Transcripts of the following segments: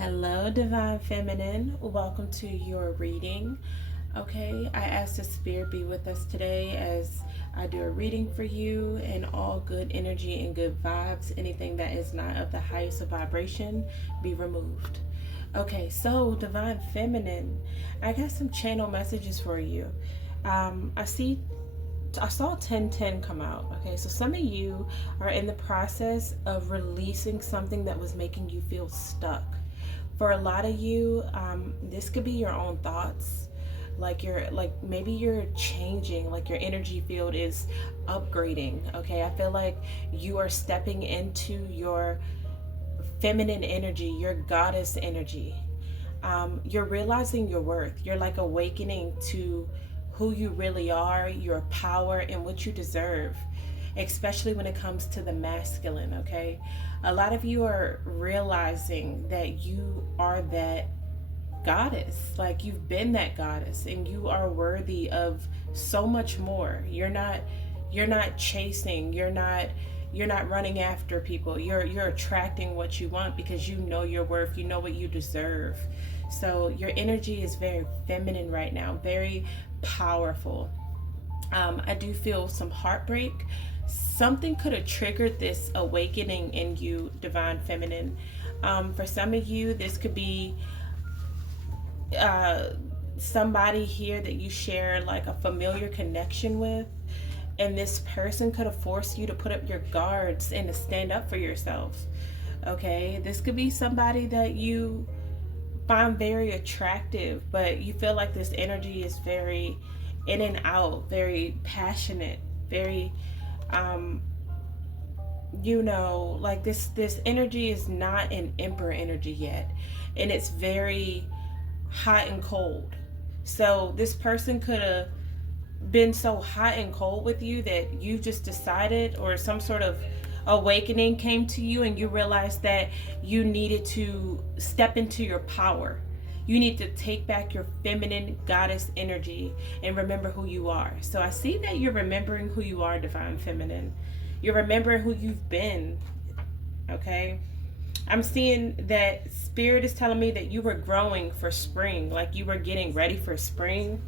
Hello, Divine Feminine. Welcome to your reading. Okay, I ask the Spirit be with us today as I do a reading for you, and all good energy and good vibes, anything that is not of the highest of vibration, be removed. Okay, so Divine Feminine, I got some channel messages for you. I saw 1010 come out. Okay, so some of you are in the process of releasing something that was making you feel stuck. For a lot of you, this could be your own thoughts. Like maybe you're changing, like your energy field is upgrading. Okay, I feel like you are stepping into your feminine energy, your goddess energy. You're realizing your worth. You're like awakening to who you really are, your power, and what you deserve, especially when it comes to the masculine. Okay, a lot of you are realizing that you are that goddess. Like you've been that goddess, and you are worthy of so much more. You're not chasing. You're not running after people. You're attracting what you want because you know your worth. You know what you deserve. So your energy is very feminine right now, very powerful. I do feel some heartbreak. Something could have triggered this awakening in you, Divine Feminine. For some of you, this could be uh, somebody here that you share like a familiar connection with, and this person could have forced you to put up your guards and to stand up for yourself. Okay, this could be somebody that you find very attractive, but you feel like this energy is very in and out, very passionate, very um like this energy is not an emperor energy yet, and it's very hot and cold. So this person could have been so hot and cold with you that you just decided, or some sort of awakening came to you, and you realized that you needed to step into your power. You need to take back your feminine goddess energy and remember who you are. So I see that you're remembering who you are, Divine Feminine. You're remembering who you've been. Okay, I'm seeing that Spirit is telling me that you were growing for spring, like you were getting ready for spring,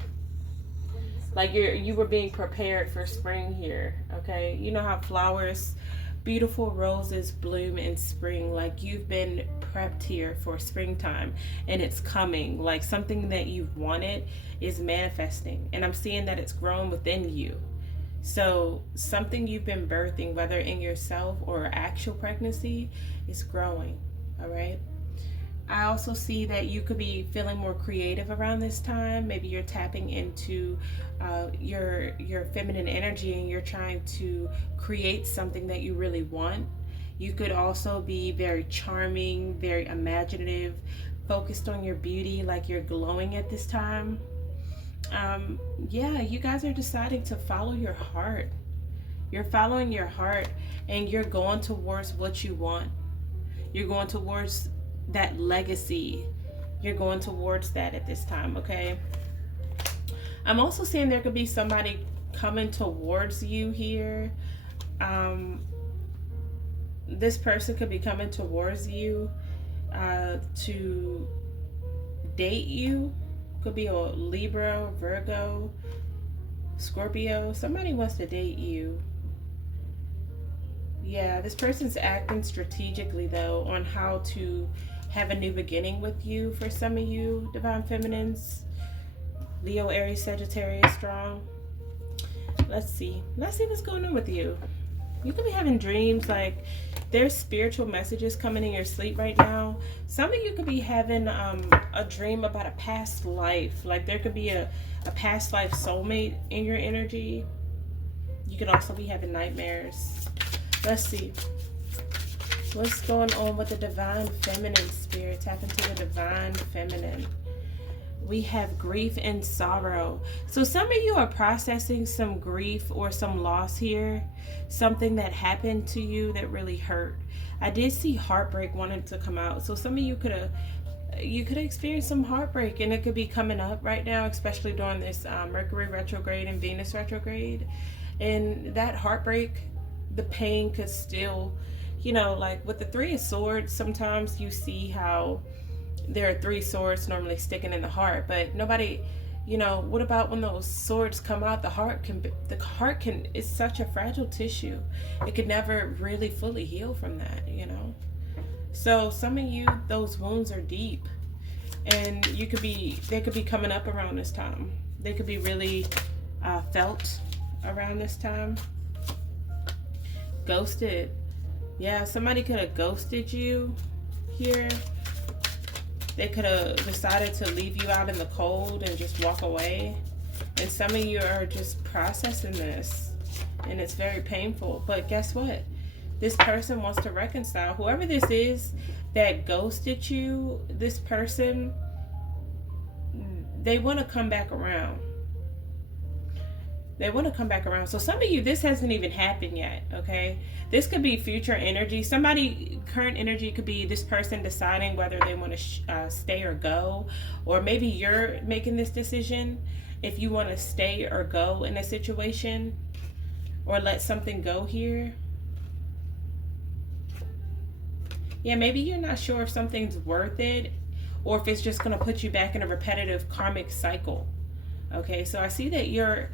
like you were being prepared for spring here. Okay, you know how flowers, beautiful roses bloom in spring, like you've been prepped here for springtime, and it's coming. Like something that you've wanted is manifesting, and I'm seeing that it's grown within you. So something you've been birthing, whether in yourself or actual pregnancy, is growing. All right. I also see that you could be feeling more creative around this time. Maybe you're tapping into your feminine energy, and you're trying to create something that you really want. You could also be very charming, very imaginative, focused on your beauty, like you're glowing at this time. Yeah, you guys are deciding to follow your heart. You're following your heart, and you're going towards what you want. You're going towards that legacy. You're going towards that at this time, okay? I'm also seeing there could be somebody coming towards you here. Um, this person could be coming towards you to date you. Could be a Libra, Virgo, Scorpio. Somebody wants to date you. Yeah, this person's acting strategically though on how to have a new beginning with you. For some of you, Divine Feminines, Leo, Aries, Sagittarius, strong. Let's see. Let's see what's going on with you. You could be having dreams, like there's spiritual messages coming in your sleep right now. Some of you could be having a dream about a past life. Like there could be a past life soulmate in your energy. You could also be having nightmares. Let's see. What's going on with the Divine Feminine, Spirit? Tap into the Divine Feminine. We have grief and sorrow. So some of you are processing some grief or some loss here. Something that happened to you that really hurt. I did see heartbreak wanting to come out. So some of you could have experienced some heartbreak, and it could be coming up right now, especially during this Mercury retrograde and Venus retrograde. And that heartbreak, the pain could still, like with the Three of Swords, sometimes you see how there are three swords normally sticking in the heart, but nobody, what about when those swords come out? The heart can it's such a fragile tissue. It could never really fully heal from that. So some of you, those wounds are deep, and they could be coming up around this time. They could be really felt around this time. Ghosted. Yeah, somebody could have ghosted you here. They could have decided to leave you out in the cold and just walk away. And some of you are just processing this, and it's very painful. But guess what? This person wants to reconcile. Whoever this is that ghosted you, this person, they want to come back around. They want to come back around. So some of you, this hasn't even happened yet, okay? This could be future energy. Current energy could be this person deciding whether they want to stay or go. Or maybe you're making this decision if you want to stay or go in a situation, or let something go here. Yeah, maybe you're not sure if something's worth it, or if it's just going to put you back in a repetitive karmic cycle. Okay, so I see that you're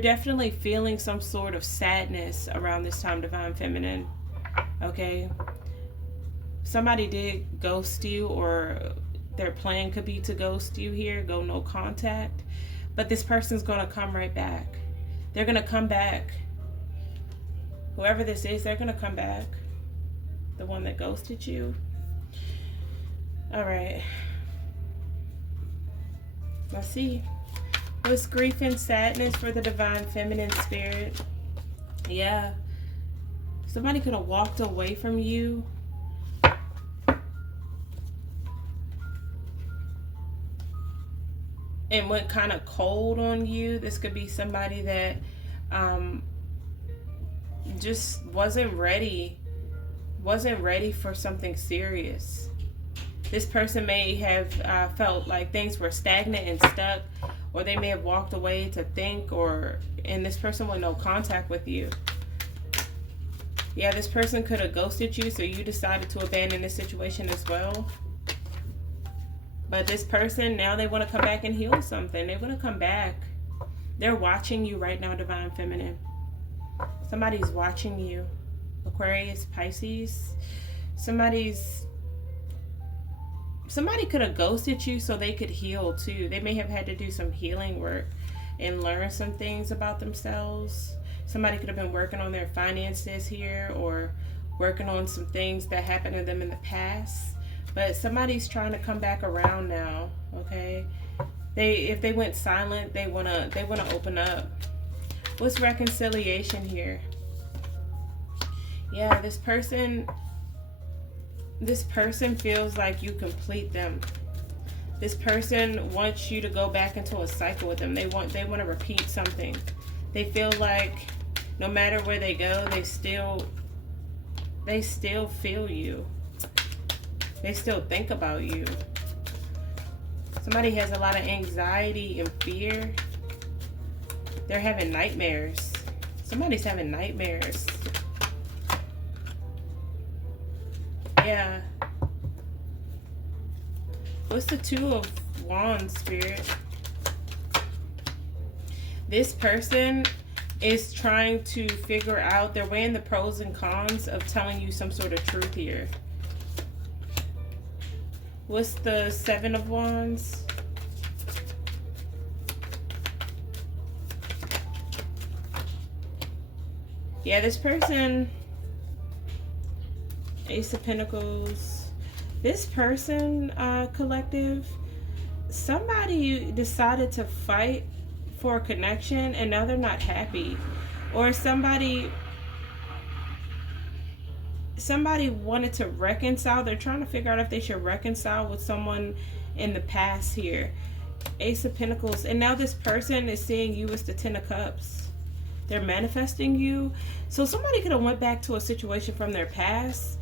definitely feeling some sort of sadness around this time, Divine Feminine. Okay, somebody did ghost you, or their plan could be to ghost you here, go no contact. But this person's going to come right back. They're going to come back. Whoever this is, they're going to come back. The one that ghosted you. All right. Let's see. What's grief and sadness for the Divine Feminine Spirit? Yeah. Somebody could have walked away from you. And went kind of cold on you. This could be somebody that just wasn't ready for something serious. This person may have felt like things were stagnant and stuck, or they may have walked away to think, and this person will no contact with you. Yeah, this person could have ghosted you, so you decided to abandon this situation as well. But this person, now they want to come back and heal something. They want to come back. They're watching you right now, Divine Feminine. Somebody's watching you. Aquarius, Pisces. Somebody could have ghosted you so they could heal too. They may have had to do some healing work and learn some things about themselves. Somebody could have been working on their finances here, or working on some things that happened to them in the past. But somebody's trying to come back around now, okay? If they went silent, they wanna open up. What's reconciliation here? Yeah, this person feels like you complete them. This person wants you to go back into a cycle with them. They want to repeat something. They feel like no matter where they go, they still feel you. They still think about you. Somebody has a lot of anxiety and fear. They're having nightmares. Somebody's having nightmares. Yeah. What's the Two of Wands, Spirit? This person is trying to figure out, they're weighing the pros and cons of telling you some sort of truth here. What's the Seven of Wands? Yeah, this person, Ace of Pentacles. This person, collective, somebody decided to fight for a connection and now they're not happy. Or somebody wanted to reconcile. They're trying to figure out if they should reconcile with someone in the past here. Ace of Pentacles. And now this person is seeing you as the Ten of Cups. They're manifesting you. So somebody could have went back to a situation from their past,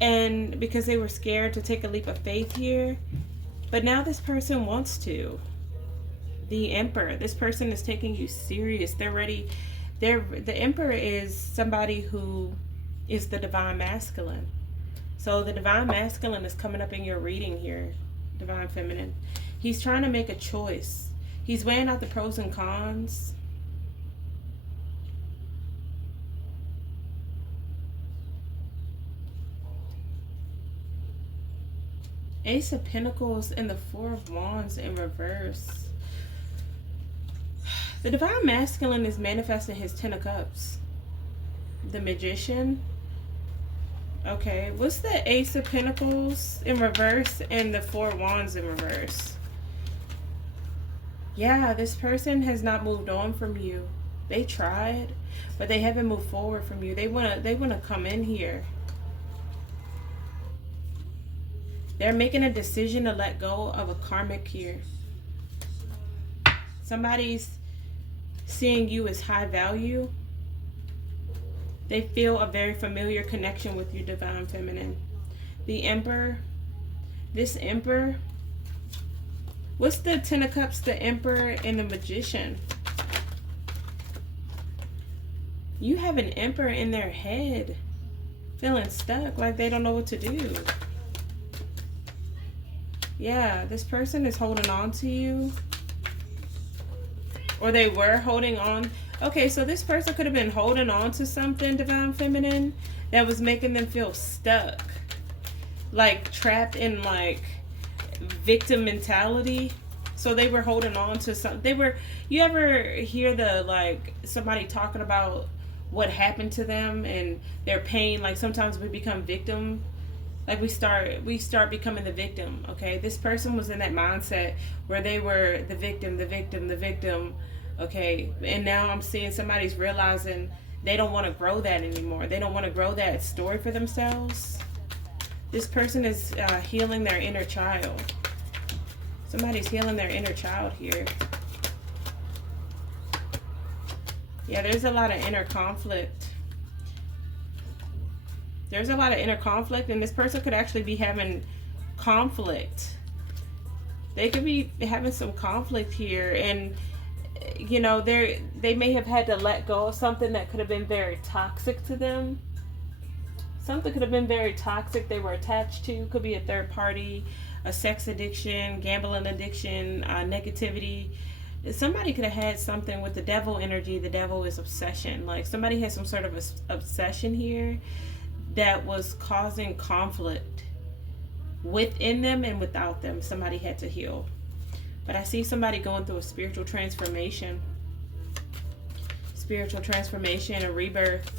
and because they were scared to take a leap of faith here. But now this person wants to. The Emperor. This person is taking you serious. They're ready. The Emperor is somebody who is the Divine Masculine. So the Divine Masculine is coming up in your reading here. Divine Feminine. He's trying to make a choice. He's weighing out the pros and cons. Ace of Pentacles and the Four of Wands in reverse. The Divine Masculine is manifesting his Ten of Cups. The Magician. Okay, what's the Ace of Pentacles in reverse and the Four of Wands in reverse? Yeah, this person has not moved on from you. They tried, but they haven't moved forward from you. They wanna come in here. They're making a decision to let go of a karmic here. Somebody's seeing you as high value. They feel a very familiar connection with you, Divine Feminine. The Emperor. This Emperor. What's the Ten of Cups, the Emperor, and the Magician? You have an Emperor in their head. Feeling stuck, like they don't know what to do. Yeah, this person is holding on to you. Or they were holding on. Okay, so this person could have been holding on to something, Divine Feminine, that was making them feel stuck. Like trapped in like victim mentality. So they were holding on to something. You ever hear the like somebody talking about what happened to them and their pain? Like sometimes we become victim. Like we start becoming the victim, okay? This person was in that mindset where they were the victim, okay? And now I'm seeing somebody's realizing they don't want to grow that anymore. They don't want to grow that story for themselves. This person is healing their inner child. Somebody's healing their inner child here. Yeah, there's a lot of inner conflict. There's a lot of inner conflict, and this person could actually be having conflict. They could be having some conflict here, and you know, they may have had to let go of something that could have been very toxic to them. Something could have been very toxic they were attached to. Could be a third party, a sex addiction, gambling addiction, negativity. Somebody could have had something with the devil energy. The devil is obsession. Like somebody has some sort of obsession here that was causing conflict within them and without them. Somebody had to heal. But I see somebody going through a spiritual transformation. Spiritual transformation, a rebirth.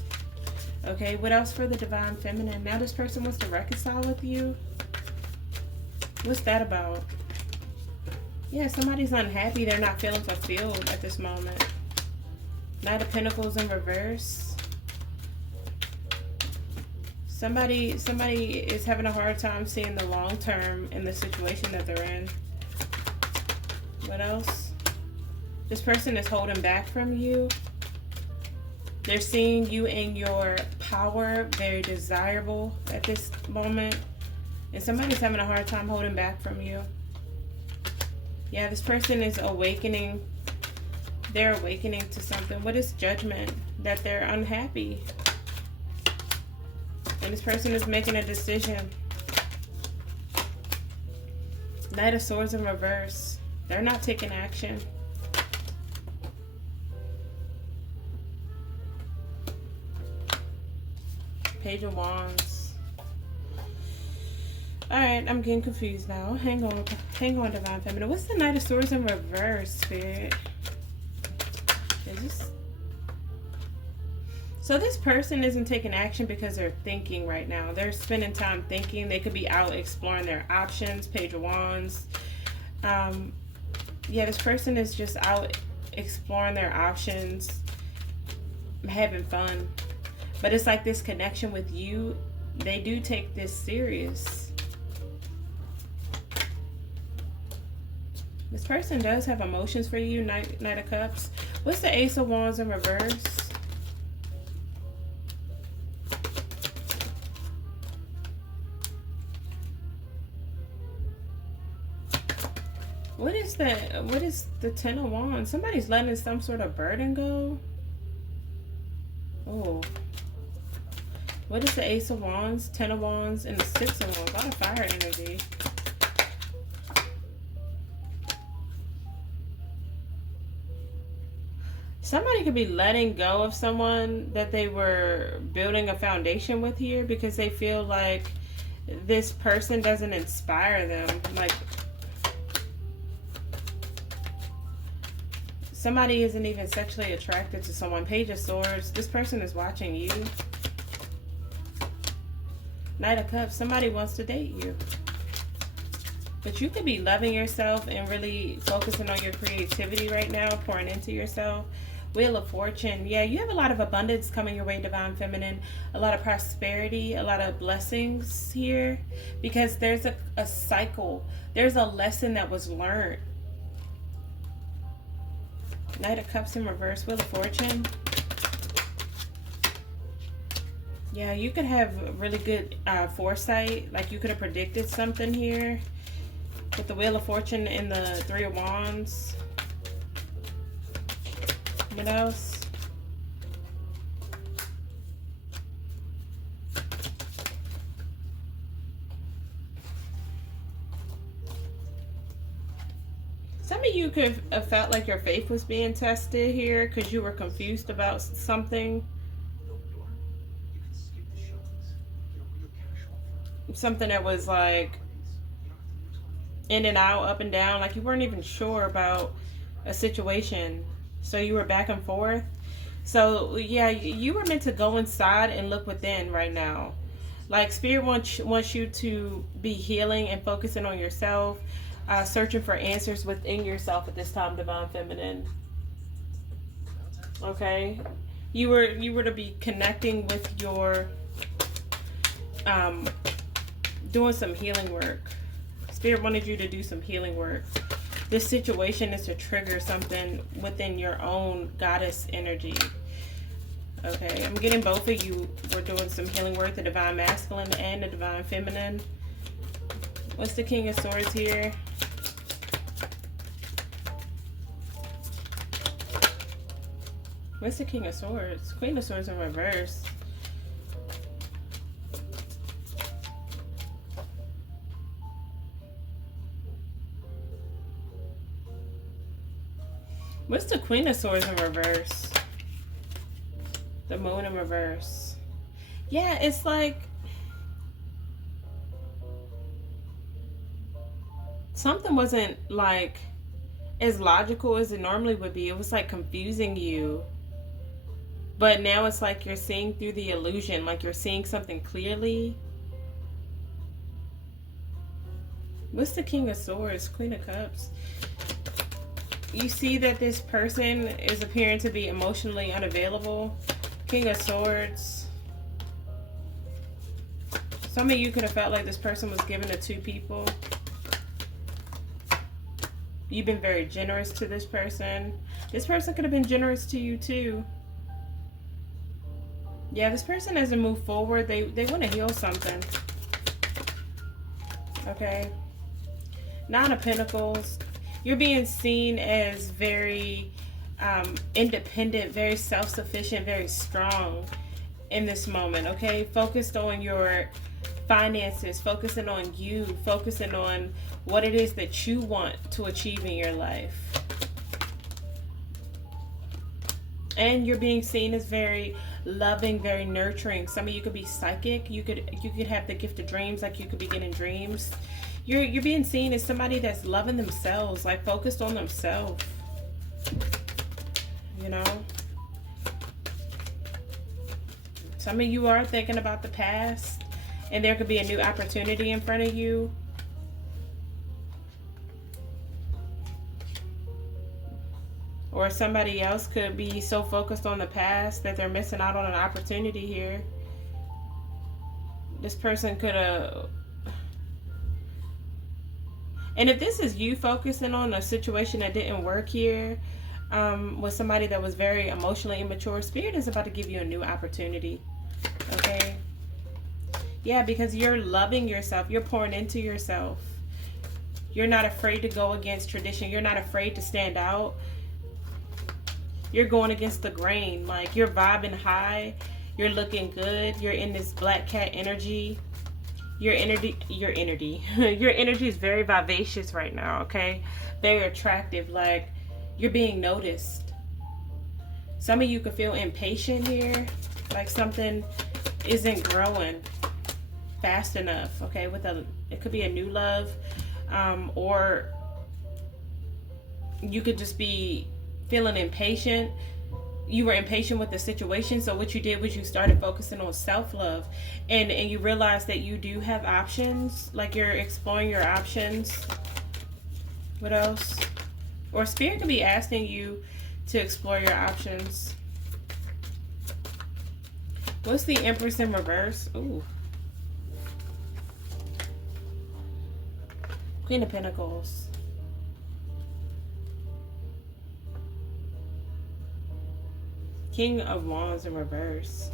Okay, what else for the Divine Feminine? Now this person wants to reconcile with you. What's that about? Yeah, somebody's unhappy. They're not feeling fulfilled at this moment. Knight of Pentacles in reverse. Somebody is having a hard time seeing the long term in the situation that they're in. What else? This person is holding back from you. They're seeing you in your power, very desirable at this moment. And somebody's having a hard time holding back from you. Yeah, this person is awakening. They're awakening to something. What is Judgment? That they're unhappy. And this person is making a decision. Knight of Swords in reverse. They're not taking action. Page of Wands. Alright, I'm getting confused now. Hang on, Divine Feminine. What's the Knight of Swords in reverse, Spirit? Is this... So this person isn't taking action because they're thinking right now. They're spending time thinking. They could be out exploring their options. Page of Wands. Yeah, this person is just out exploring their options, having fun. But it's like this connection with you, they do take this serious. This person does have emotions for you, Knight of Cups. What's the Ace of Wands in reverse? What is the Ten of Wands? Somebody's letting some sort of burden go. Oh. What is the Ace of Wands, Ten of Wands, and the Six of Wands? A lot of fire energy. Somebody could be letting go of someone that they were building a foundation with here because they feel like this person doesn't inspire them. Like, somebody isn't even sexually attracted to someone. Page of Swords. This person is watching you. Knight of Cups. Somebody wants to date you. But you could be loving yourself and really focusing on your creativity right now, pouring into yourself. Wheel of Fortune. Yeah, you have a lot of abundance coming your way, Divine Feminine. A lot of prosperity, a lot of blessings here. Because there's a cycle. There's a lesson that was learned. Knight of Cups in reverse. Wheel of Fortune. Yeah, you could have really good foresight. Like, you could have predicted something here. With the Wheel of Fortune and the Three of Wands. What else? Some of you could have felt like your faith was being tested here because you were confused about something. Something that was like in and out, up and down. Like, you weren't even sure about a situation. So you were back and forth. So yeah, you were meant to go inside and look within right now. Like, Spirit wants you to be healing and focusing on yourself, searching for answers within yourself at this time, Divine Feminine. Okay, you were to be connecting with your doing some healing work. Spirit wanted you to do some healing work. This situation is to trigger something within your own goddess energy. Okay, I'm getting both of you were doing some healing work, the Divine Masculine and the Divine Feminine. What's the King of Swords here? What's the King of Swords? Queen of Swords in reverse. What's the Queen of Swords in reverse? The Moon in reverse. Yeah, it's like something wasn't like as logical as it normally would be. It was like confusing you. But now it's like you're seeing through the illusion, like you're seeing something clearly. What's the King of Swords? Queen of Cups. You see that this person is appearing to be emotionally unavailable. King of Swords. Some of you could have felt like this person was given to two people. You've been very generous to this person. This person could have been generous to you too. Yeah, this person has to move forward. They want to heal something. Okay. Nine of Pentacles. You're being seen as very independent, very self-sufficient, very strong in this moment, okay? Focused on your finances, focusing on you, focusing on what it is that you want to achieve in your life. And you're being seen as very loving, very nurturing. Some of you could be psychic. You could have the gift of dreams, like you could be getting dreams. You're being seen as somebody that's loving themselves, like focused on themselves. You know? Some of you are thinking about the past, and there could be a new opportunity in front of you. Or somebody else could be so focused on the past that they're missing out on an opportunity here. This person could have... And if this is you focusing on a situation that didn't work here, with somebody that was very emotionally immature, Spirit is about to give you a new opportunity. Okay? Yeah, because you're loving yourself. You're pouring into yourself. You're not afraid to go against tradition. You're not afraid to stand out. You're going against the grain. Like, you're vibing high. You're looking good. You're in this black cat energy. Your energy is very vivacious right now, okay? Very attractive. Like, you're being noticed. Some of you could feel impatient here, like something isn't growing fast enough. Okay, it could be a new love, or you could just be feeling impatient. You were impatient with the situation, so what you did was you started focusing on self-love, and you realized that you do have options, like you're exploring your options. What else? Or spirit could be asking you to explore your options. What's the Empress in reverse? Ooh. Queen of Pentacles. King of Wands in reverse.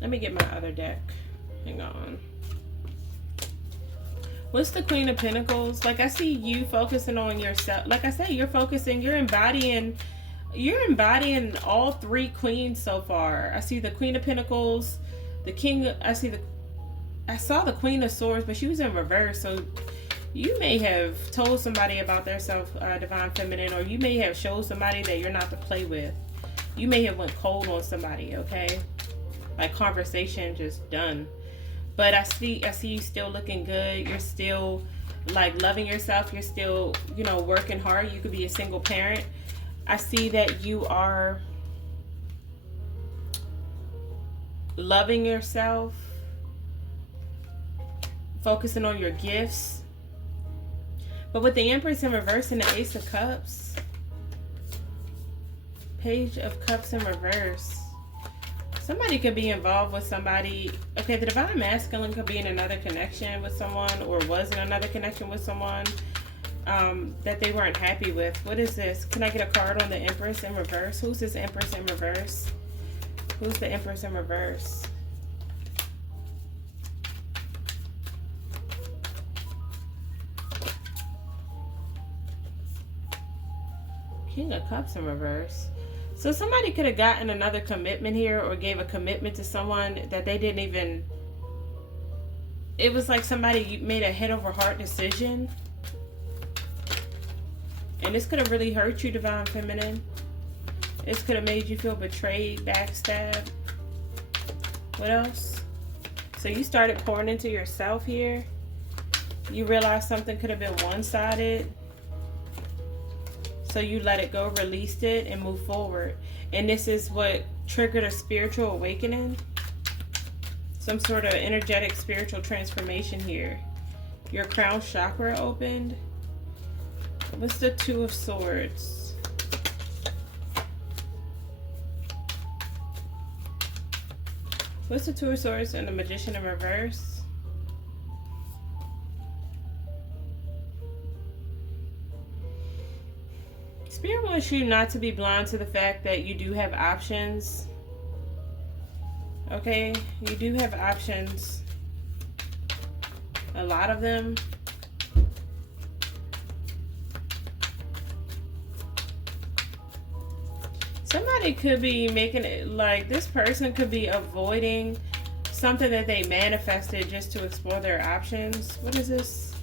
Let me get my other deck. Hang on. What's the Queen of Pentacles? Like, I see you focusing on yourself. Like I said, you're embodying all three queens so far. I see the Queen of Pentacles, the King. I saw the Queen of Swords, but she was in reverse. So you may have told somebody about their self, Divine Feminine, or you may have showed somebody that you're not to play with. You may have went cold on somebody, okay? Like, conversation just done. But I see you still looking good. You're still, like, loving yourself. You're still, working hard. You could be a single parent. I see that you are loving yourself, focusing on your gifts. But with the Empress in reverse and the Ace of Cups, Page of Cups in reverse, somebody could be involved with somebody. Okay, the Divine Masculine could be in another connection with someone, or was in another connection with someone that they weren't happy with. What is this? Can I get a card on the Empress in reverse? Who's this Empress in reverse? Who's the Empress in reverse? King of Cups in reverse. So somebody could have gotten another commitment here, or gave a commitment to someone that they didn't even... It was like somebody made a head over heart decision. And this could have really hurt you, Divine Feminine. This could have made you feel betrayed, backstabbed. What else? So you started pouring into yourself here. You realized something could have been one-sided. So you let it go, released it, and moved forward. And this is what triggered a spiritual awakening. Some sort of energetic spiritual transformation here. Your crown chakra opened. What's the Two of Swords? What's the Two of Swords and the Magician in reverse? Spirit wants you not to be blind to the fact that you do have options. Okay, you do have options. A lot of them. Somebody could be making it like this person could be avoiding something that they manifested just to explore their options. What is this?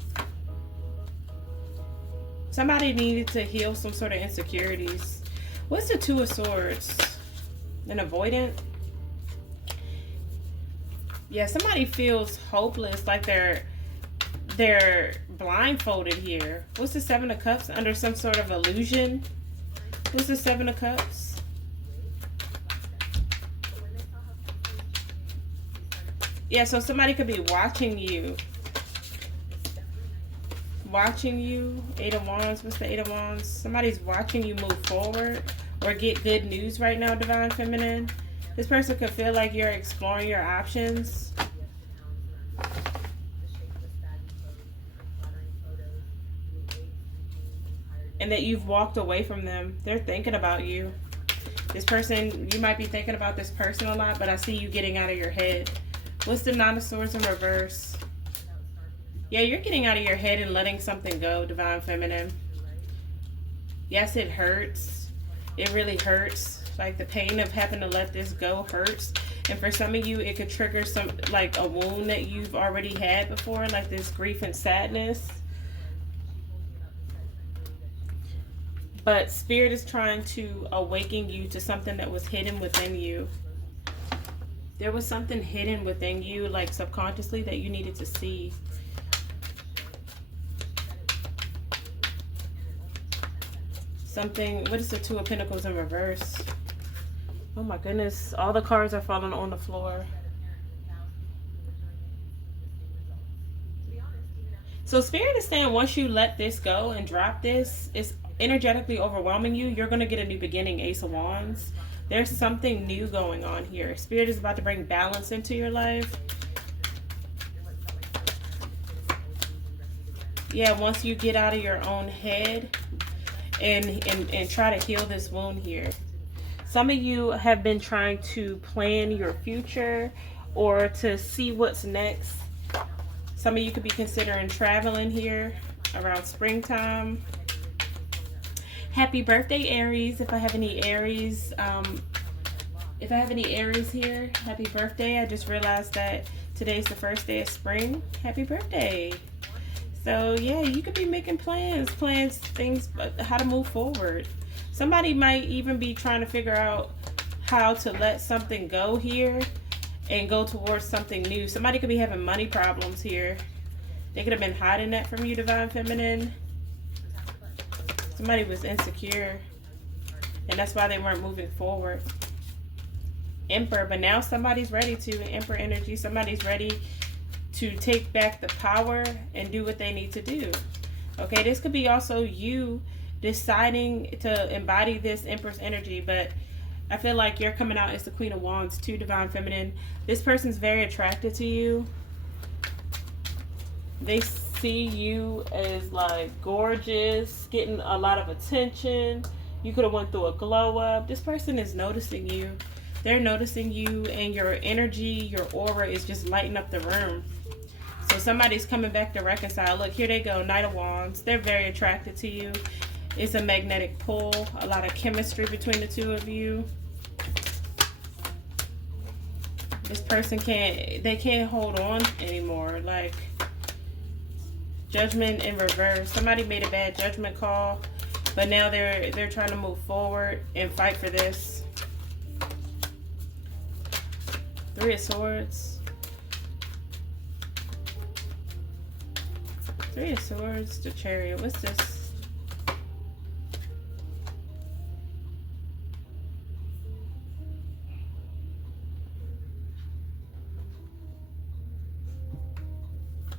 Somebody needed to heal some sort of insecurities. What's the Two of Swords? An avoidant? Yeah, somebody feels hopeless, like they're blindfolded here. What's the Seven of Cups? Under some sort of illusion? What's the Seven of Cups? Yeah, so somebody could be watching you. Watching you. Eight of Wands. What's the Eight of Wands? Somebody's watching you move forward or get good news right now, Divine Feminine. This person could feel like you're exploring your options. And that you've walked away from them. They're thinking about you. This person, you might be thinking about this person a lot, but I see you getting out of your head. What's the Nine of Swords in reverse? Yeah, you're getting out of your head and letting something go, Divine Feminine. Yes, it hurts. It really hurts. Like the pain of having to let this go hurts. And for some of you, it could trigger some, like a wound that you've already had before, like this grief and sadness. But Spirit is trying to awaken you to something that was hidden within you. There was something hidden within you, like subconsciously, that you needed to see. Something, what is the Two of Pentacles in reverse? Oh my goodness, all the cards are falling on the floor. So Spirit is saying once you let this go and drop this, it's energetically overwhelming you. You're going to get a new beginning, Ace of Wands. There's something new going on here. Spirit is about to bring balance into your life. Yeah, once you get out of your own head and try to heal this wound here. Some of you have been trying to plan your future or to see what's next. Some of you could be considering traveling here around springtime. Happy birthday, Aries. If I have any Aries, here, happy birthday. I just realized that today's the first day of spring. Happy birthday. So yeah, you could be making plans, things, how to move forward. Somebody might even be trying to figure out how to let something go here and go towards something new. Somebody could be having money problems here. They could have been hiding that from you, Divine Feminine. Somebody was insecure, and that's why they weren't moving forward. Emperor, but now somebody's ready to. Emperor energy, somebody's ready to take back the power and do what they need to do. Okay, this could be also you deciding to embody this Empress energy, but I feel like you're coming out as the Queen of Wands too, Divine Feminine. This person's very attracted to you. They see you as like gorgeous, getting a lot of attention. You could have went through a glow up. This person is noticing you. They're noticing you, and your energy, your aura is just lighting up the room. So somebody's coming back to reconcile. Look, here they go, Knight of Wands. They're very attracted to you. It's a magnetic pull, a lot of chemistry between the two of you. This person can't hold on anymore. Like, Judgment in reverse. Somebody made a bad judgment call, but now they're trying to move forward and fight for this. Three of Swords. Three of Swords, the Chariot. What's this?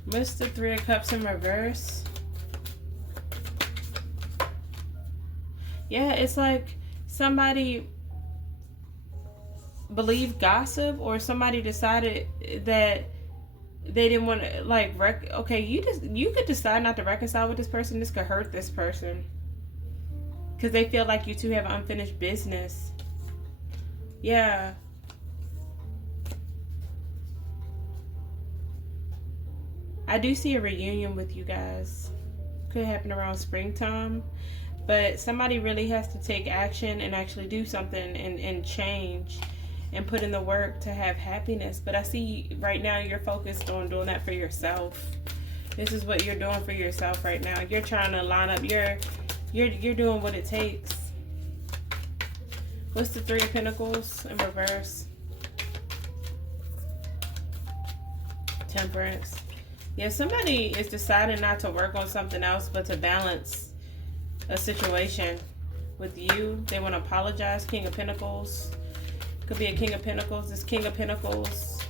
What's the Three of Cups in reverse? Yeah, it's like somebody believed gossip, or somebody decided that they didn't want to, like, okay, you could decide not to reconcile with this person. This could hurt this person because they feel like you two have unfinished business. Yeah. I do see a reunion with you guys. Could happen around springtime. But somebody really has to take action and actually do something and change and put in the work to have happiness. But I see right now you're focused on doing that for yourself. This is what you're doing for yourself right now. You're trying to line up. You're doing what it takes. What's the Three of Pentacles in reverse? Temperance. Yeah, somebody is deciding not to work on something else but to balance a situation with you. They want to apologize. King of Pentacles. Could be a King of Pentacles. This King of Pentacles.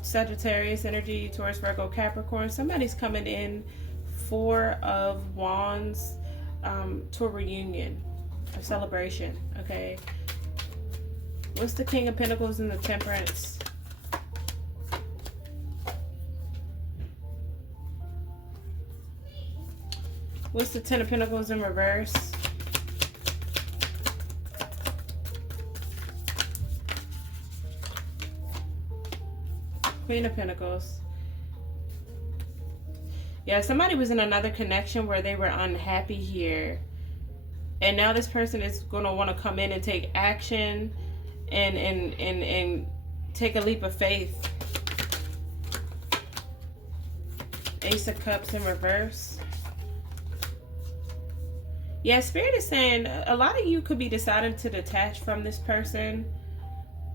Sagittarius energy, Taurus, Virgo, Capricorn. Somebody's coming in. Four of Wands to a reunion. A celebration. Okay. What's the King of Pentacles and the Temperance? What's the Ten of Pentacles in reverse? Queen of Pentacles. Yeah, somebody was in another connection where they were unhappy here. And now this person is going to want to come in and take action and take a leap of faith. Ace of Cups in reverse. Yeah, Spirit is saying a lot of you could be deciding to detach from this person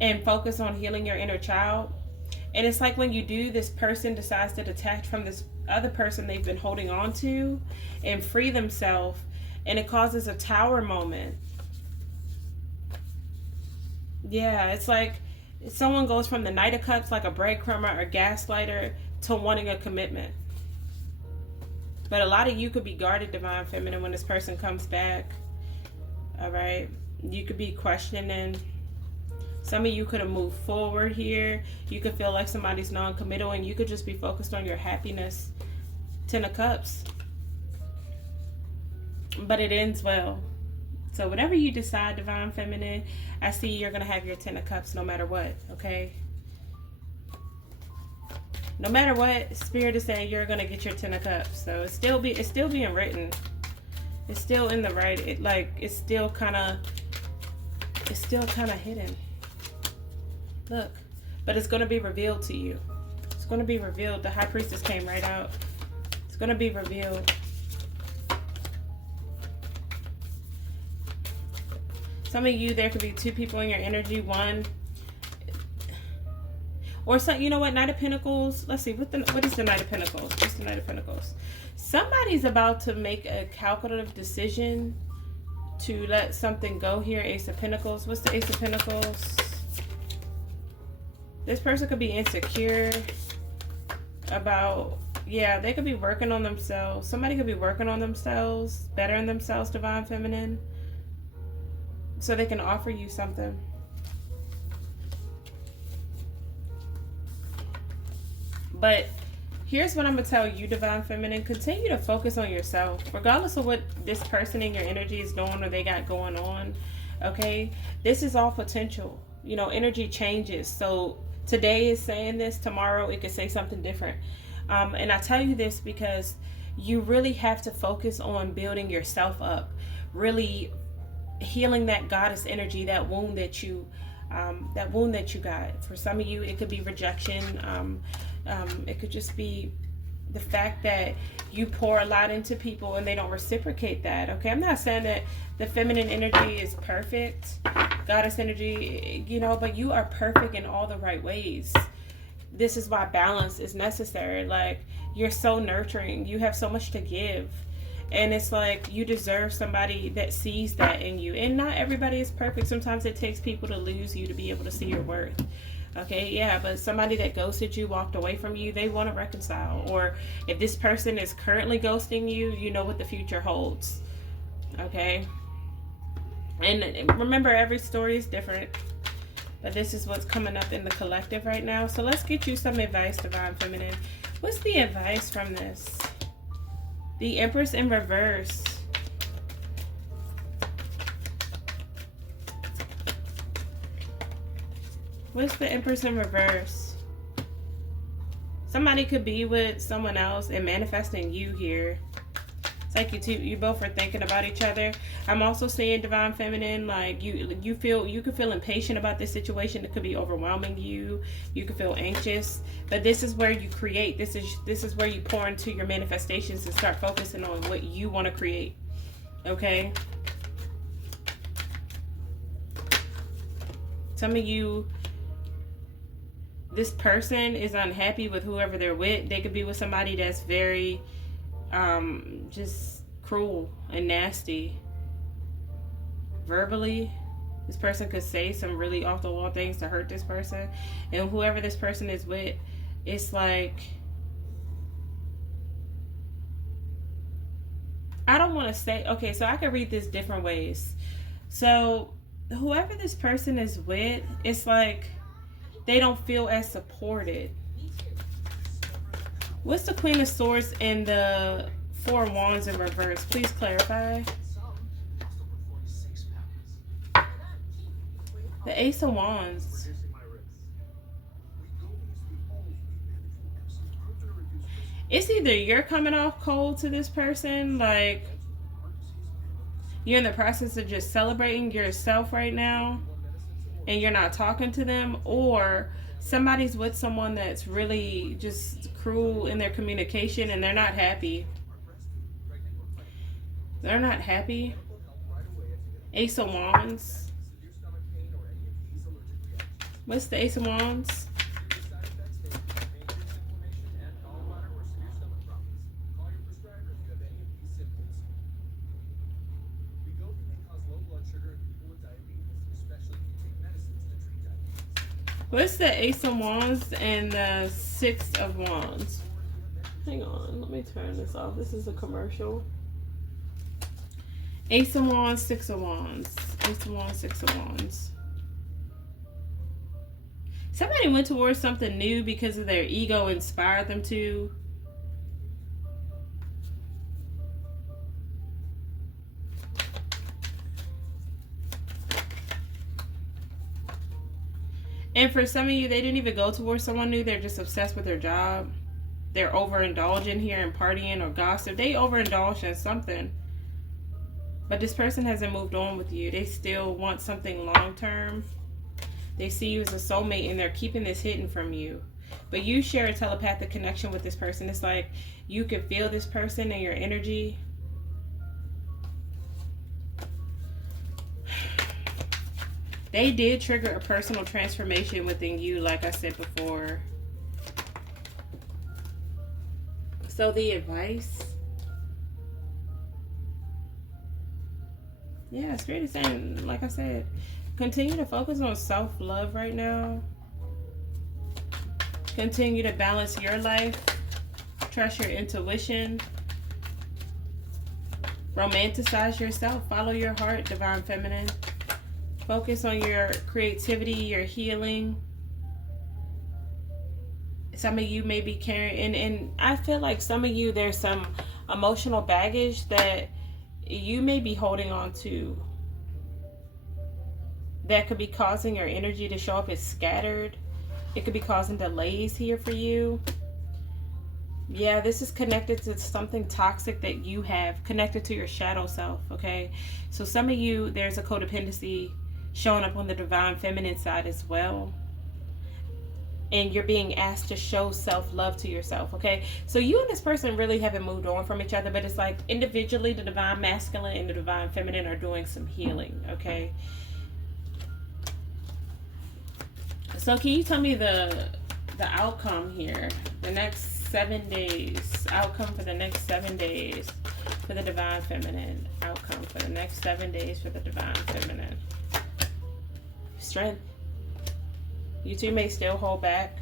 and focus on healing your inner child. And it's like when you do, this person decides to detach from this other person they've been holding on to and free themselves, and it causes a tower moment. Yeah, it's like someone goes from the Knight of Cups, like a breadcrumber or gaslighter, to wanting a commitment. But a lot of you could be guarded, Divine Feminine, when this person comes back. All right. You could be questioning. Some of you could have moved forward here. You could feel like somebody's non-committal, and you could just be focused on your happiness. Ten of Cups. But it ends well. So whatever you decide, Divine Feminine, I see you're going to have your Ten of Cups no matter what, okay? No matter what, Spirit is saying you're going to get your Ten of Cups. So it's still being written. It's still in the right. It's still kind of hidden. Look. But it's going to be revealed to you. It's going to be revealed. The High Priestess came right out. It's going to be revealed. Some of you, there could be two people in your energy. One, or some, you know what, Knight of Pentacles. Let's see, what is the Knight of Pentacles? What's the Knight of Pentacles? Somebody's about to make a calculative decision to let something go here. Ace of Pentacles. What's the Ace of Pentacles? This person could be insecure about, yeah, they could be working on themselves. Somebody could be working on themselves, bettering themselves, Divine Feminine, so they can offer you something. But here's what I'm going to tell you, Divine Feminine. Continue to focus on yourself. Regardless of what this person in your energy is doing or they got going on, okay? This is all potential. You know, energy changes. So today is saying this. Tomorrow it could say something different. And I tell you this because you really have to focus on building yourself up. Really healing that goddess energy, that wound that you got. For some of you, it could be rejection. It could just be the fact that you pour a lot into people and they don't reciprocate that. Okay, I'm not saying that the feminine energy is perfect, goddess energy, you know, but you are perfect in all the right ways. This is why balance is necessary. Like, you're so nurturing, you have so much to give. And it's like you deserve somebody that sees that in you. And not everybody is perfect. Sometimes it takes people to lose you to be able to see your worth. Okay, yeah, but somebody that ghosted you, walked away from you, they want to reconcile. Or if this person is currently ghosting you, you know what the future holds. Okay? And remember, every story is different. But this is what's coming up in the collective right now. So let's get you some advice, Divine Feminine. What's the advice from this? The Empress in reverse. What's the Empress in reverse? Somebody could be with someone else and manifesting you here. It's like you both are thinking about each other. I'm also seeing, Divine Feminine, like you could feel impatient about this situation. It could be overwhelming you. You could feel anxious. But this is where you create. This is where you pour into your manifestations and start focusing on what you want to create. Okay? Some of you, this person is unhappy with whoever they're with. They could be with somebody that's very just cruel and nasty. Verbally, this person could say some really off the wall things to hurt this person. And whoever this person is with, it's like, I don't want to say, okay, so I could read this different ways. So whoever this person is with, it's like they don't feel as supported. What's the Queen of Swords and the Four of Wands in reverse? Please clarify. The Ace of Wands. It's either you're coming off cold to this person, like you're in the process of just celebrating yourself right now, and you're not talking to them, or somebody's with someone that's really just cruel in their communication and they're not happy. They're not happy. Ace of Wands. What's the Ace of Wands? What's the Ace of Wands and the Six of Wands? Hang on, let me turn this off. This is a commercial. Ace of Wands, Six of Wands. Ace of Wands, Six of Wands. Somebody went towards something new because of their ego inspired them to. And for some of you, they didn't even go towards someone new. They're just obsessed with their job. They're overindulging here and partying or gossip. They overindulge in something. But this person hasn't moved on with you. They still want something long term. They see you as a soulmate and they're keeping this hidden from you. But you share a telepathic connection with this person. It's like you can feel this person and your energy. They did trigger a personal transformation within you, like I said before. So the advice. Yeah, Spirit is saying, like I said, continue to focus on self-love right now. Continue to balance your life. Trust your intuition. Romanticize yourself. Follow your heart, Divine Feminine. Focus on your creativity, your healing. Some of you may be carrying, and I feel like some of you, there's some emotional baggage that you may be holding on to that could be causing your energy to show up as scattered. It could be causing delays here for you. Yeah, this is connected to something toxic that you have, connected to your shadow self, okay? So some of you, there's a codependency showing up on the Divine Feminine side as well. And you're being asked to show self-love to yourself, okay? So you and this person really haven't moved on from each other, but it's like individually the Divine Masculine and the Divine Feminine are doing some healing, okay? So can you tell me the outcome here? The next 7 days. Outcome for the next 7 days for the Divine Feminine. Outcome for the next 7 days for the Divine Feminine. Strength. You two may still hold back,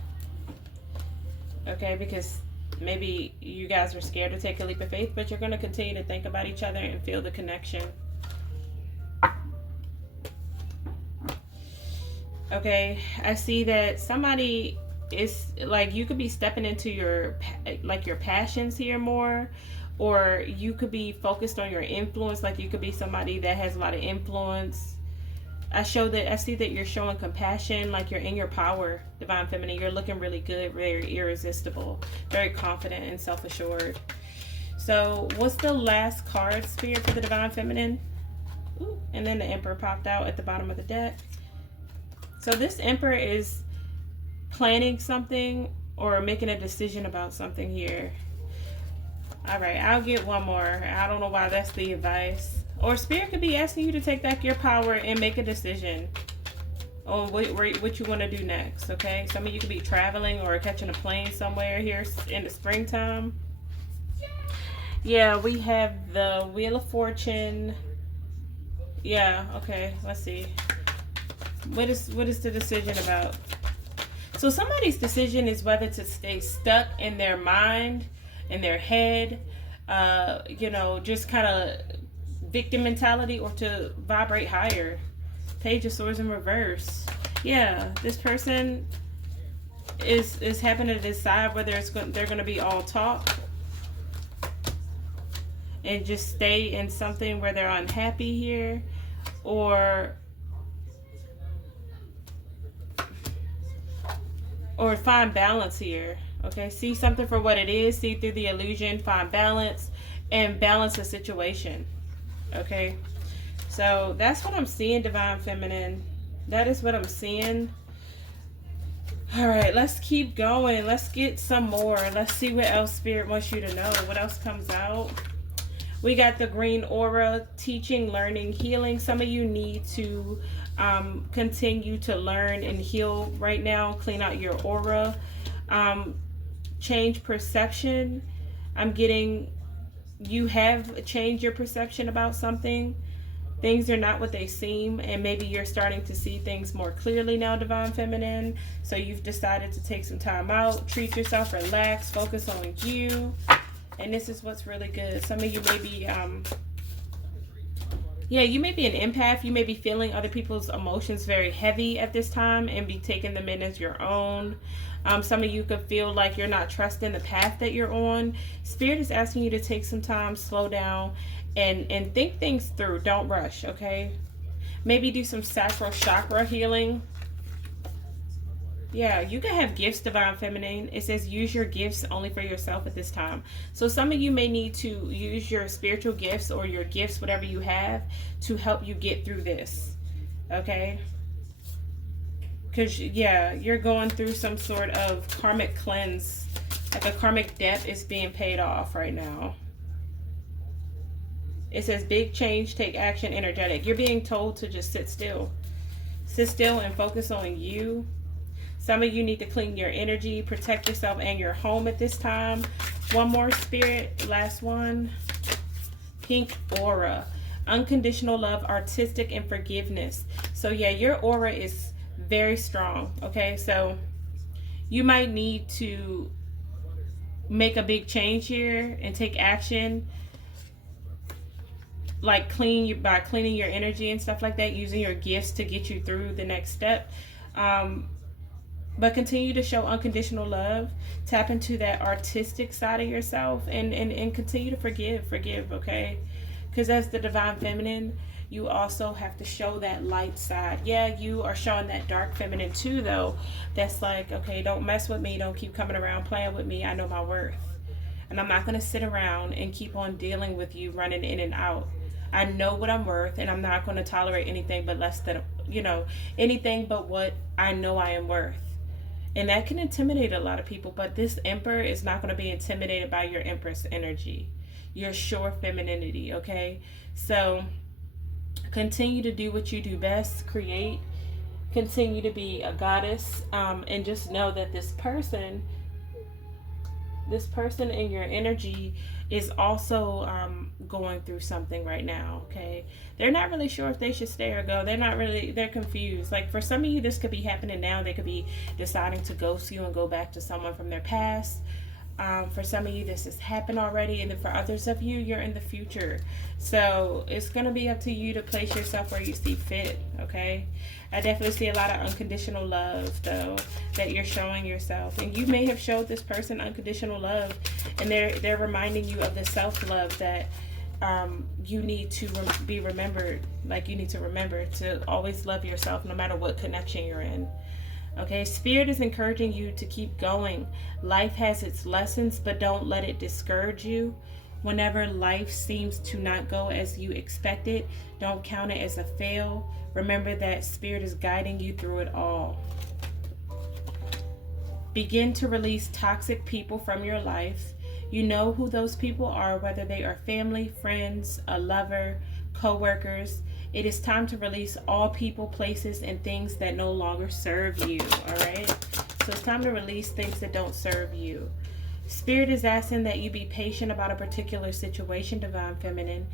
okay, because maybe you guys are scared to take a leap of faith, but you're going to continue to think about each other and feel the connection. Okay, I see that somebody is like, you could be stepping into your passions here more, or you could be focused on your influence. Like you could be somebody that has a lot of influence. I see that you're showing compassion, like you're in your power, Divine Feminine. You're looking really good, very irresistible, very confident and self-assured. So what's the last card, Spirit, for the Divine Feminine? Ooh, and then the Emperor popped out at the bottom of the deck. So this Emperor is planning something or making a decision about something here. All right, I'll get one more. I don't know why that's the advice. Or Spirit could be asking you to take back your power and make a decision on what you want to do next, okay? Some of you could be traveling or catching a plane somewhere here in the springtime. Yeah, we have the Wheel of Fortune. Yeah, okay, let's see. What is the decision about? So somebody's decision is whether to stay stuck in their mind, in their head, you know, just kind of victim mentality, or to vibrate higher. Page of Swords in reverse. Yeah, this person is having to decide whether they're going to be all talk and just stay in something where they're unhappy here, or find balance here. Okay, see something for what it is, see through the illusion, find balance, and balance the situation. Okay, so that's what I'm seeing, Divine Feminine. That is what I'm seeing. All right, let's keep going. Let's get some more. Let's see what else Spirit wants you to know. What else comes out? We got the green aura, teaching, learning, healing. Some of you need to continue to learn and heal right now. Clean out your aura. Change perception. I'm getting you have changed your perception about something. Things are not what they seem, and maybe you're starting to see things more clearly now, Divine Feminine. So you've decided to take some time out, treat yourself, relax, focus on you. And this is what's really good. Some of you may be you may be an empath. You may be feeling other people's emotions very heavy at this time and be taking them in as your own. Some of you could feel like you're not trusting the path that you're on. Spirit is asking you to take some time, slow down, and think things through. Don't rush, okay? Maybe do some sacral chakra healing. Yeah, you can have gifts, Divine Feminine. It says use your gifts only for yourself at this time. So some of you may need to use your spiritual gifts or your gifts, whatever you have, to help you get through this. Okay? Because, yeah, you're going through some sort of karmic cleanse. Like a karmic debt is being paid off right now. It says big change, take action, energetic. You're being told to just sit still. Sit still and focus on you. Some of you need to clean your energy, protect yourself and your home at this time. One more, Spirit. Last one. Pink aura. Unconditional love, artistic, and forgiveness. So, yeah, your aura is very strong. Okay, so you might need to make a big change here and take action. Like by cleaning your energy and stuff like that, using your gifts to get you through the next step. But continue to show unconditional love. Tap into that artistic side of yourself and continue to forgive, okay? Because as the Divine Feminine, you also have to show that light side. Yeah, you are showing that dark feminine too, though. That's like, okay, don't mess with me. Don't keep coming around playing with me. I know my worth. And I'm not going to sit around and keep on dealing with you running in and out. I know what I'm worth, and I'm not going to tolerate anything but less than, anything but what I know I am worth. And that can intimidate a lot of people, but this Emperor is not going to be intimidated by your Empress energy, your sure femininity, okay? So continue to do what you do best, create, continue to be a goddess, and just know that this person in your energy is also going through something right now, okay? They're not really sure if they should stay or go. They're confused. Like for some of you, this could be happening now. They could be deciding to ghost you and go back to someone from their past. For some of you, this has happened already, and then for others of you, you're in the future. So it's going to be up to you to place yourself where you see fit, okay? I definitely see a lot of unconditional love, though, that you're showing yourself. And you may have showed this person unconditional love, and they're reminding you of the self-love that you need to be remembered. Like you need to remember to always love yourself no matter what connection you're in. Okay, Spirit is encouraging you to keep going. Life has its lessons, but don't let it discourage you. Whenever life seems to not go as you expected, don't count it as a fail. Remember that Spirit is guiding you through it all. Begin to release toxic people from your life. You know who those people are, whether they are family, friends, a lover, co-workers. It is time to release all people, places, and things that no longer serve you, all right? So it's time to release things that don't serve you. Spirit is asking that you be patient about a particular situation, Divine Feminine.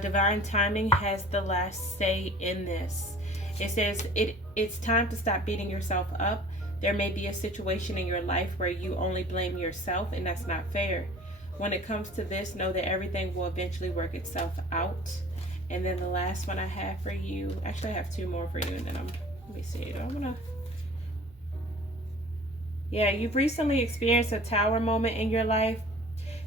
Divine timing has the last say in this. It says it's time to stop beating yourself up. There may be a situation in your life where you only blame yourself, and that's not fair. When it comes to this, know that everything will eventually work itself out. And then the last one I have for you, actually I have two more for you, and then let me see, you've recently experienced a tower moment in your life.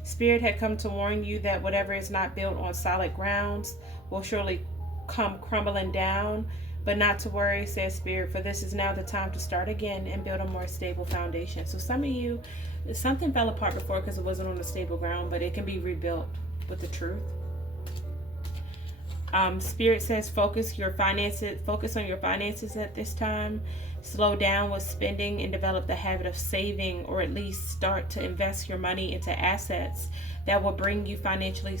Spirit had come to warn you that whatever is not built on solid grounds will surely come crumbling down. But not to worry, says Spirit, for this is now the time to start again and build a more stable foundation. So some of you, something fell apart before because it wasn't on a stable ground, but it can be rebuilt with the truth. Spirit says focus on your finances at this time. Slow down with spending and develop the habit of saving, or at least start to invest your money into assets that will bring you financially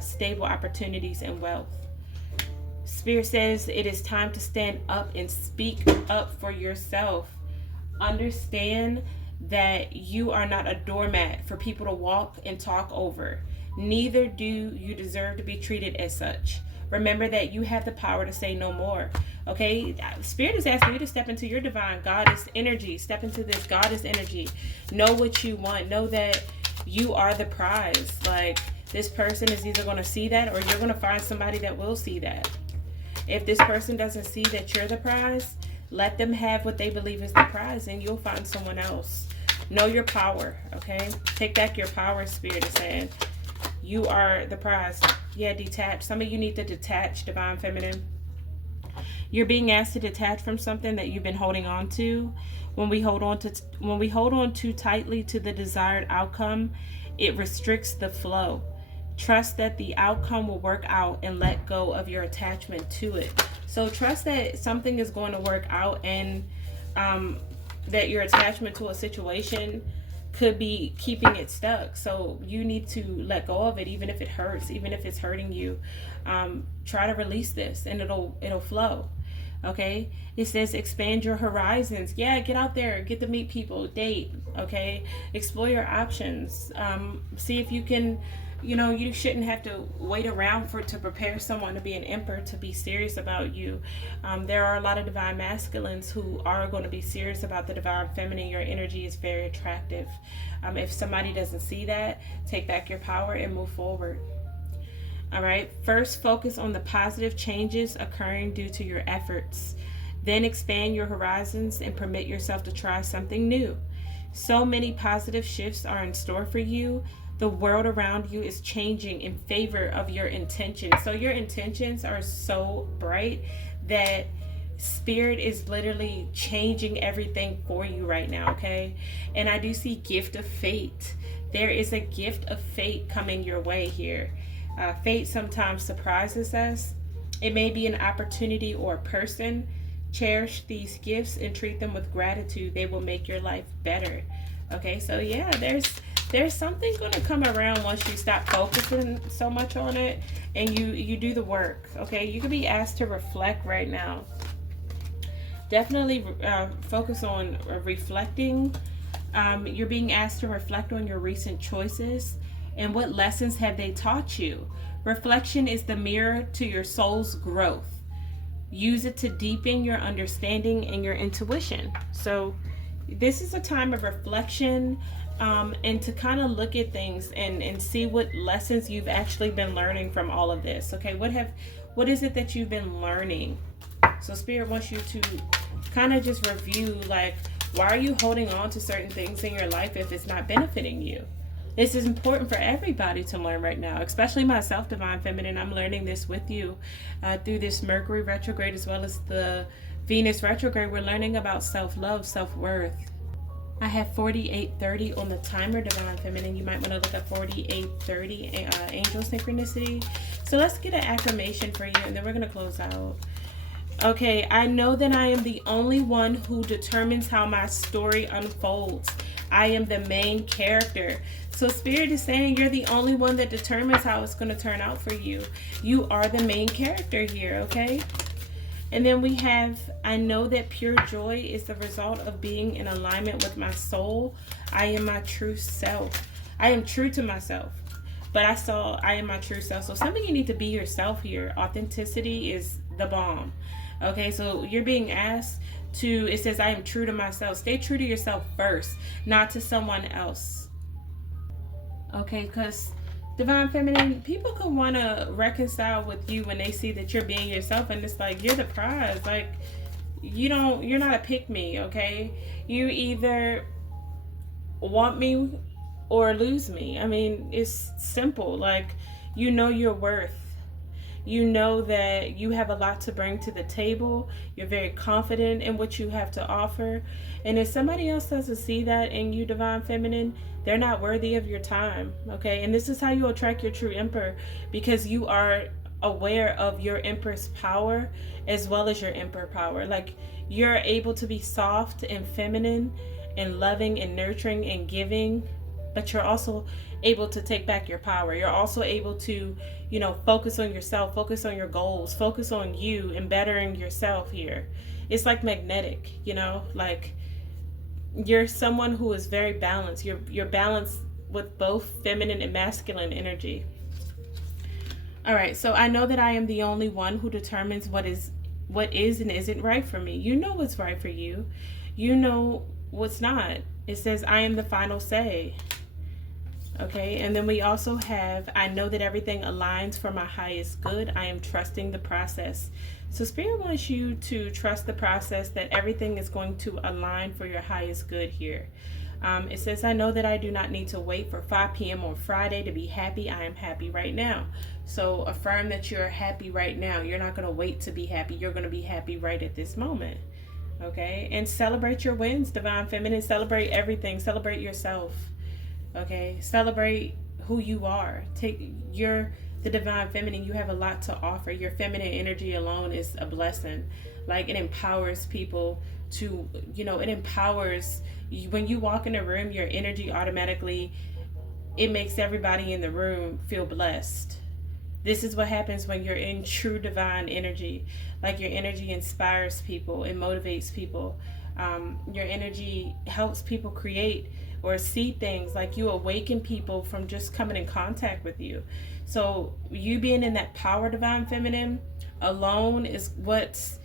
stable opportunities and wealth. Spirit says it is time to stand up and speak up for yourself. Understand that you are not a doormat for people to walk and talk over. Neither do you deserve to be treated as such. Remember that you have the power to say no more. Okay? Spirit is asking you to step into your divine goddess energy. Step into this goddess energy. Know what you want. Know that you are the prize. Like, this person is either going to see that, or you're going to find somebody that will see that. If this person doesn't see that you're the prize, let them have what they believe is the prize, and you'll find someone else. Know your power, okay? Take back your power, Spirit is saying. You are the prize. Yeah, detach. Some of you need to detach, Divine Feminine. You're being asked to detach from something that you've been holding on to. When we hold on too tightly to the desired outcome, it restricts the flow. Trust that the outcome will work out and let go of your attachment to it. So trust that something is going to work out, and that your attachment to a situation could be keeping it stuck. So you need to let go of it, even if it hurts, even if it's hurting you. Try to release this, and it'll flow. Okay, it says expand your horizons. Yeah, get out there, get to meet people, date. Okay, explore your options. See if you can. You shouldn't have to wait around to prepare someone to be an emperor, to be serious about you. There are a lot of divine masculines who are going to be serious about the divine feminine. Your energy is very attractive. If somebody doesn't see that, take back your power and move forward. All right. First, focus on the positive changes occurring due to your efforts. Then expand your horizons and permit yourself to try something new. So many positive shifts are in store for you. The world around you is changing in favor of your intentions. So your intentions are so bright that Spirit is literally changing everything for you right now, okay? And I do see gift of fate. There is a gift of fate coming your way here. Fate sometimes surprises us. It may be an opportunity or a person. Cherish these gifts and treat them with gratitude. They will make your life better. Okay, so yeah, there's something going to come around once you stop focusing so much on it and you do the work. Okay, you could be asked to reflect right now. Definitely focus on reflecting. You're being asked to reflect on your recent choices and what lessons have they taught you. Reflection is the mirror to your soul's growth. Use it to deepen your understanding and your intuition. So this is a time of reflection, and to kind of look at things and see what lessons you've actually been learning from all of this. Okay, what is it that you've been learning? So Spirit wants you to kind of just review, like, why are you holding on to certain things in your life if it's not benefiting you? This is important for everybody to learn right now, especially myself, Divine Feminine. I'm learning this with you through this Mercury retrograde as well as the Venus retrograde. We're learning about self-love, self-worth. I have 4830 on the timer, Divine Feminine. You might want to look at 4830 angel synchronicity. So let's get an affirmation for you, and then we're going to close out. Okay, I know that I am the only one who determines how my story unfolds. I am the main character. So Spirit is saying you're the only one that determines how it's going to turn out for you. You are the main character here, okay? And then we have, I know that pure joy is the result of being in alignment with my soul. I am my true self. I am true to myself. But I am my true self. So some of you need to be yourself here. Authenticity is the bomb. Okay, so you're being asked to, it says, I am true to myself. Stay true to yourself first, not to someone else. Okay, because Divine Feminine, people could want to reconcile with you when they see that you're being yourself, and it's like, you're the prize. Like, you're not a pick-me, okay? You either want me or lose me. I mean, it's simple. Like, you know your worth. You know that you have a lot to bring to the table. You're very confident in what you have to offer. And if somebody else doesn't see that in you, Divine Feminine, they're not worthy of your time, okay? And this is how you attract your true emperor, because you are aware of your Empress power as well as your Emperor power. Like, you're able to be soft and feminine and loving and nurturing and giving, but you're also able to take back your power. You're also able to, focus on yourself, focus on your goals, focus on you and bettering yourself here. It's like magnetic, like you're someone who is very balanced. You're balanced with both feminine and masculine energy. All right, so I know that I am the only one who determines what is and isn't right for me. You know what's right for you. You know what's not. It says I am the final say. Okay, and then we also have, I know that everything aligns for my highest good. I am trusting the process. So Spirit wants you to trust the process, that everything is going to align for your highest good here. It says, I know that I do not need to wait for 5 p.m. on Friday to be happy. I am happy right now. So affirm that you're happy right now. You're not going to wait to be happy. You're going to be happy right at this moment. Okay, and celebrate your wins, Divine Feminine. Celebrate everything. Celebrate yourself. Okay, celebrate who you are. You're the Divine Feminine. You have a lot to offer. Your feminine energy alone is a blessing. Like, it empowers people to, it empowers you. When you walk in a room, your energy automatically, it makes everybody in the room feel blessed. This is what happens when you're in true divine energy. Like, your energy inspires people, it motivates people. Your energy helps people create or see things. Like, you awaken people from just coming in contact with you. So you being in that power, Divine Feminine, alone is what's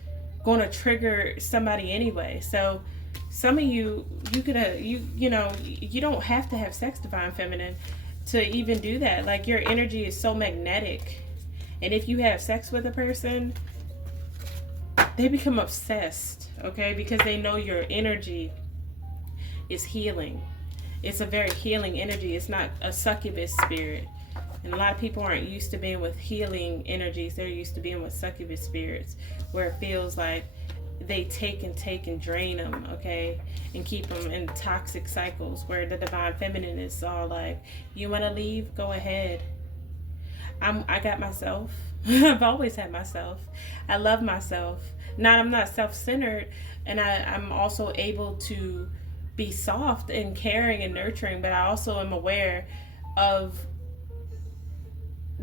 going to trigger somebody anyway. So some of you don't have to have sex, Divine Feminine, to even do that. Like, your energy is so magnetic, and if you have sex with a person, they become obsessed, okay, because they know your energy is healing. It's a very healing energy. It's not a succubus spirit. And a lot of people aren't used to being with healing energies. They're used to being with succubus spirits, where it feels like they take and drain them, okay, and keep them in toxic cycles, where the Divine Feminine is all like, you want to leave? Go ahead. I got myself. I've always had myself. I love myself. I'm not self-centered, and I'm also able to be soft and caring and nurturing, but I also am aware of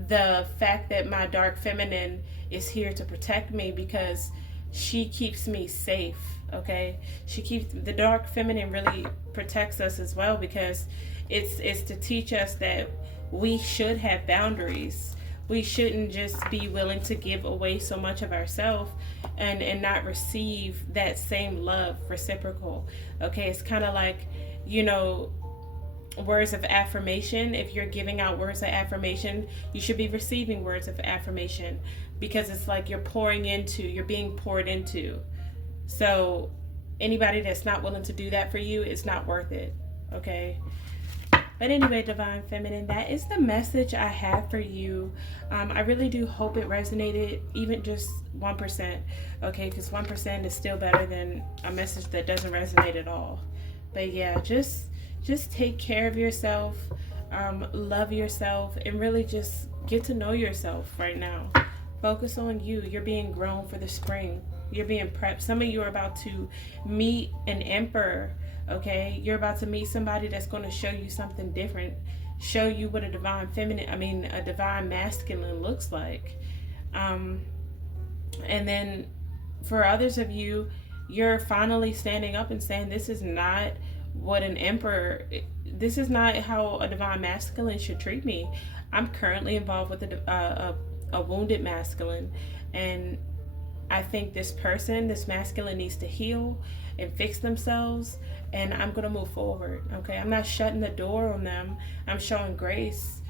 the fact that my dark feminine is here to protect me, because she keeps me safe, okay? The dark feminine really protects us as well, because it's to teach us that we should have boundaries. We shouldn't just be willing to give away so much of ourselves and not receive that same love reciprocal. Okay, it's kind of like, words of affirmation. If you're giving out words of affirmation, you should be receiving words of affirmation, because it's like you're being poured into. So anybody that's not willing to do that for you, it's not worth it. Okay. But anyway, Divine Feminine, that is the message I have for you. I really do hope it resonated, even just 1%, okay? Because 1% is still better than a message that doesn't resonate at all. But yeah, just take care of yourself, love yourself, and really just get to know yourself right now. Focus on you. You're being grown for the spring. You're being prepped. Some of you are about to meet an emperor. Okay, you're about to meet somebody that's going to show you something different, show you what a divine masculine looks like. And then for others of you, you're finally standing up and saying, this is not what an emperor, this is not how a divine masculine should treat me. I'm currently involved with a wounded masculine, and I think this masculine needs to heal and fix themselves, and I'm going to move forward, okay? I'm not shutting the door on them. I'm showing grace.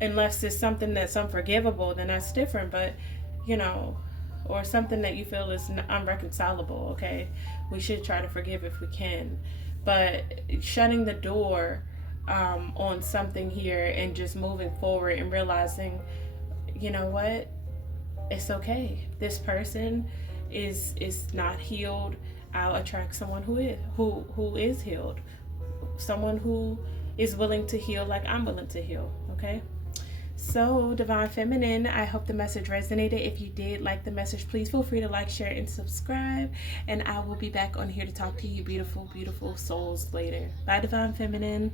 Unless it's something that's unforgivable, then that's different, but, or something that you feel is unreconcilable, okay? We should try to forgive if we can. But shutting the door on something here and just moving forward and realizing, you know what? It's okay. This person is not healed. I'll attract someone who is healed. Someone who is willing to heal like I'm willing to heal, okay? So, Divine Feminine, I hope the message resonated. If you did like the message, please feel free to like, share, and subscribe. And I will be back on here to talk to you, beautiful, beautiful souls, later. Bye, Divine Feminine.